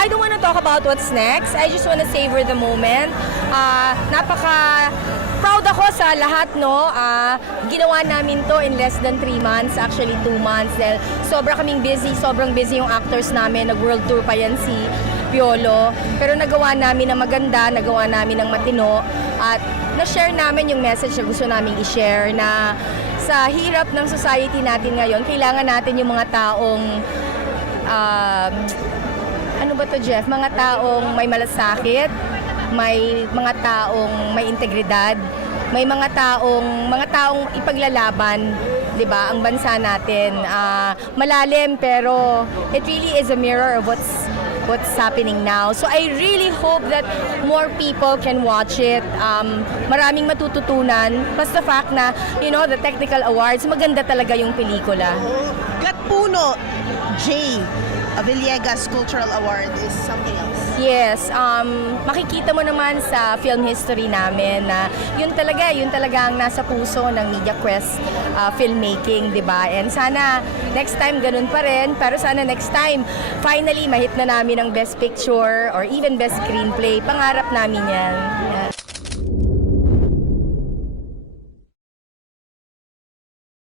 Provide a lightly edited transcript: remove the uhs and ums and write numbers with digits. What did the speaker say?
I don't want to talk about what's next. I just want to savor the moment. Proud ako sa lahat, no? Ginawa namin to in less than 3 months, actually 2 months. Dahil sobrang busy yung actors namin. Nag-world tour pa yan si Piolo. Pero nagawa namin ng maganda, nagawa namin ng matino. At na-share namin yung message na gusto namin i-share na sa hirap ng society natin ngayon, kailangan natin yung mga taong ano ba to, Jeff? Mga taong may malasakit, may mga taong may integridad, may mga taong ipaglalaban, 'di ba? Ang bansa natin malalim pero it really is a mirror of what's happening now. So I really hope that more people can watch it. Maraming matututunan. Plus the fact na, the technical awards, maganda talaga yung pelikula. Gatpuno J. Villegas Cultural Award is something else. Yes, makikita mo naman sa film history namin na yun talaga ang nasa puso ng Media Quest filmmaking, di ba? And sana next time ganun pa rin, pero sana next time finally mahit na namin ang Best Picture or even Best Screenplay. Pangarap namin yan.